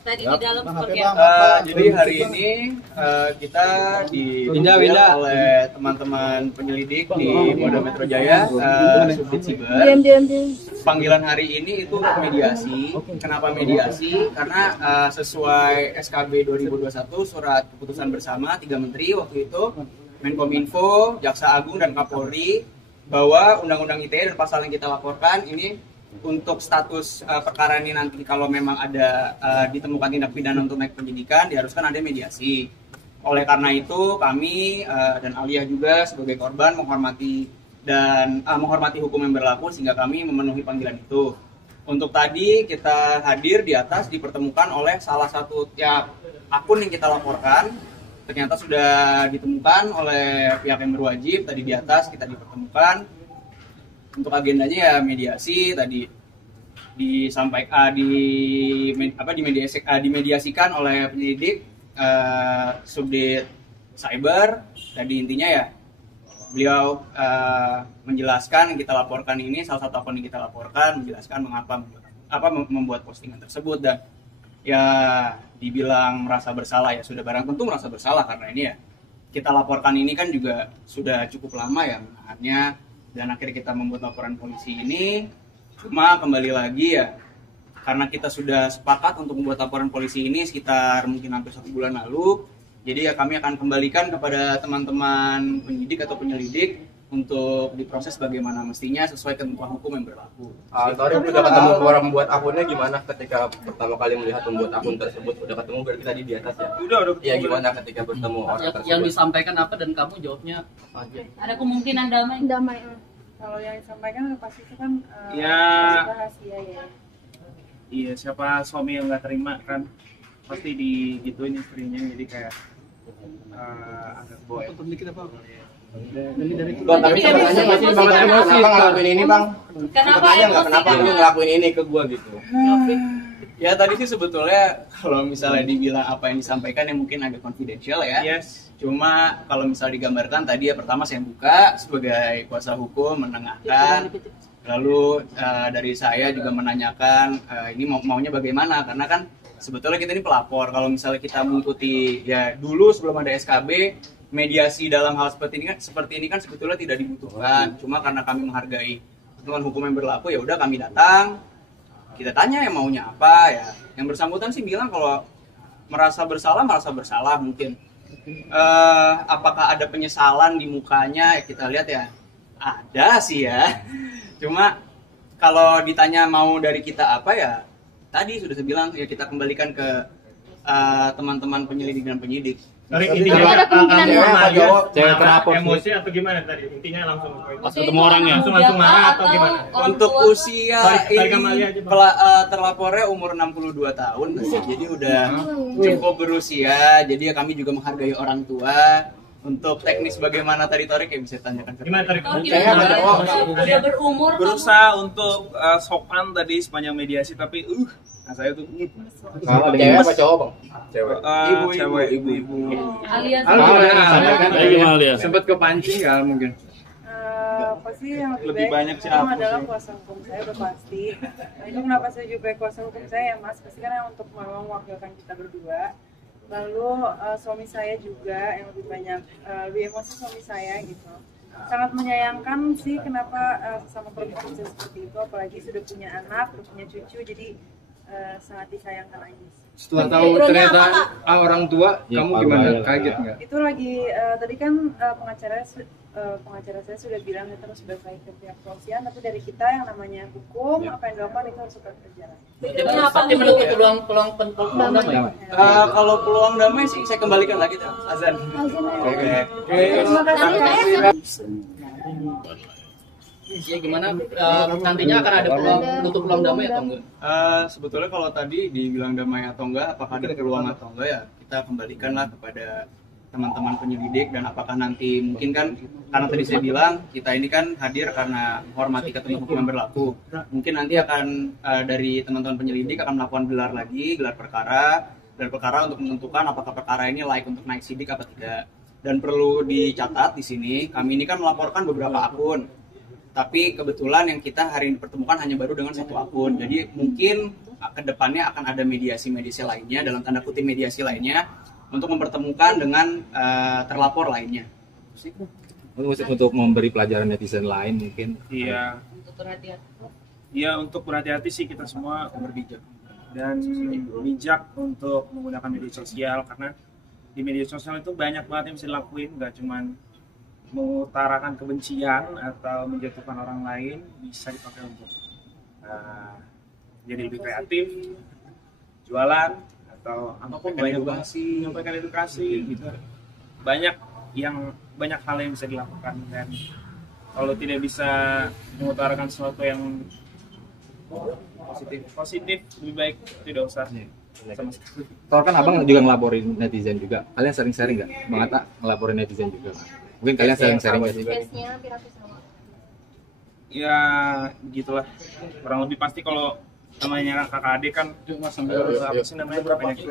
tadi di dalam seperti Jadi hari ini kita dipimpin oleh teman-teman penyelidik di Polda Metro Jaya, Subdit Siber. Panggilan hari ini itu mediasi. Kenapa mediasi? Karena sesuai SKB 2021 surat keputusan bersama 3 menteri waktu itu, Menkominfo, Jaksa Agung dan Kapolri, bahwa Undang-Undang ITE dan pasal yang kita laporkan ini untuk status perkara ini nanti kalau memang ada ditemukan tindak pidana untuk naik penyidikan diharuskan ada mediasi. Oleh karena itu kami dan Alia juga sebagai korban menghormati hukum yang berlaku sehingga kami memenuhi panggilan itu. Untuk tadi kita hadir di atas dipertemukan oleh salah satu akun yang kita laporkan ternyata sudah ditemukan oleh pihak yang berwajib. Tadi di atas kita dipertemukan. Untuk agendanya ya mediasi tadi dimediasikan oleh penyelidik Subdit Cyber. Tadi intinya ya beliau menjelaskan yang kita laporkan ini, salah satu akun yang kita laporkan menjelaskan mengapa membuat postingan tersebut, dan ya dibilang merasa bersalah ya sudah barang tentu merasa bersalah karena ini ya kita laporkan ini kan juga sudah cukup lama ya menahannya. Dan akhirnya kita membuat laporan polisi ini. Cuma kembali lagi ya, karena kita sudah sepakat untuk membuat laporan polisi ini sekitar mungkin hampir 1 bulan lalu. Jadi ya kami akan kembalikan kepada teman-teman penyidik atau penyelidik untuk diproses bagaimana mestinya sesuai ketentuan hukum yang berlaku. Sorry, udah ketemu orang membuat akunnya gimana ketika pertama kali melihat membuat akun tersebut? Udah ketemu berarti tadi di atas ya? Udah. Iya, gimana ketika bertemu orang tersebut? Yang disampaikan apa dan kamu jawabnya apa aja? ada kemungkinan damai. Kalau yang disampaikan pasti itu kan rahasia ya. Iya, siapa suami yang nggak terima kan pasti digituin istrinya, jadi kayak agak boy. Tapi sebenarnya masih bang, kenapa ngelakuin ini bang? Kenapa lu ngelakuin ini ke gua gitu? Ya tadi sih sebetulnya kalau misalnya dibilang apa yang disampaikan yang mungkin agak confidential ya. Yes. Cuma kalau misalnya digambarkan tadi ya pertama saya buka sebagai kuasa hukum menengahkan. Lalu dari saya juga menanyakan ini maunya bagaimana, karena kan sebetulnya kita ini pelapor. Kalau misalnya kita mengikuti ya dulu sebelum ada SKB, mediasi dalam hal seperti ini kan sebetulnya tidak dibutuhkan. Cuma karena kami menghargai ketentuan hukum yang berlaku, ya udah kami datang, kita tanya yang maunya apa ya. Yang bersangkutan sih bilang kalau merasa bersalah mungkin. Apakah ada penyesalan di mukanya? Ya kita lihat ya ada sih ya. Cuma kalau ditanya mau dari kita apa ya, tadi sudah saya bilang ya kita kembalikan ke teman-teman penyelidik dan penyidik. Dari intinya Cewek terapor emosi atau gimana tadi? Intinya langsung Pas ketemu orangnya langsung marah atau gimana? Untuk usia ini terlapornya umur 62 tahun, jadi udah cukup berusia. Jadi ya kami juga menghargai orang tua. Untuk teknis bagaimana tadi Torik ya bisa tanyakan ke gimana tadi? Udah berumur berusaha untuk sopan tadi sepanjang mediasi, tapi nah saya tuh cewek apa cowok bang? ibu alias sempat kepancing ya mungkin. Pasti yang lebih banyak sih adalah kuasa hukum saya udah pasti. Nah itu kenapa saya juga kuasa hukum saya ya mas, pasti kan yang untuk mewakilkan kita berdua. Lalu suami saya juga yang lebih banyak, lebih emosi suami saya gitu. Sangat menyayangkan sih kenapa sama perempuan bisa seperti itu, apalagi sudah punya anak, sudah punya cucu, jadi sangat disayangkan aja. Setelah tahu ternyata orang tua, kamu gimana? Kaget nggak? Itu lagi tadi kan pengacara saya sudah bilang itu harus berkait ke pihak kepolisian, tapi dari kita yang namanya hukum apa yang dilakukan itu harus tetap berjalan. Pasti menutup peluang damai. Kalau peluang damai sih saya kembalikan lagi tuh azan. Oke. Terima kasih. Ya gimana nantinya akan ada menutup peluang damai atau enggak? Sebetulnya kalau tadi dibilang damai atau enggak, apakah ada peluang atau enggak ya kita kembalikanlah kepada teman-teman penyelidik. Dan apakah nanti mungkin kan karena tadi saya bilang kita ini kan hadir karena menghormati ketentuan hukum yang berlaku, mungkin nanti akan dari teman-teman penyelidik akan melakukan gelar perkara untuk menentukan apakah perkara ini layak untuk naik sidik apa tidak. Dan perlu dicatat di sini, kami ini kan melaporkan beberapa akun, tapi kebetulan yang kita hari ini pertemukan hanya baru dengan 1 akun. Jadi mungkin kedepannya akan ada mediasi-mediasi lainnya, dalam tanda kutip mediasi lainnya, untuk mempertemukan dengan terlapor lainnya. Untuk memberi pelajaran netizen lain mungkin. Iya. Untuk berhati-hati. Iya, untuk berhati-hati sih kita semua berbijak dan bijak untuk menggunakan media sosial, karena di media sosial itu banyak banget yang bisa dilakuin, nggak cuman mengutarakan kebencian atau menjatuhkan orang lain, bisa dipakai untuk jadi lebih kreatif, jualan atau apapun, banyak edukasi, menyampaikan edukasi gitu. Banyak hal yang bisa dilakukan, dan kalau tidak bisa mengutarakan sesuatu yang positif lebih baik tidak usah sama sekali. Soalnya kan abang juga ngelaporin netizen juga. Kalian sering sharing nggak? Bang Atta ngelaporin netizen juga. Mungkin kalian sering sharing juga. Ya gitulah, kurang lebih pasti kalau namanya kakak adik kan apa sih namanya, banyak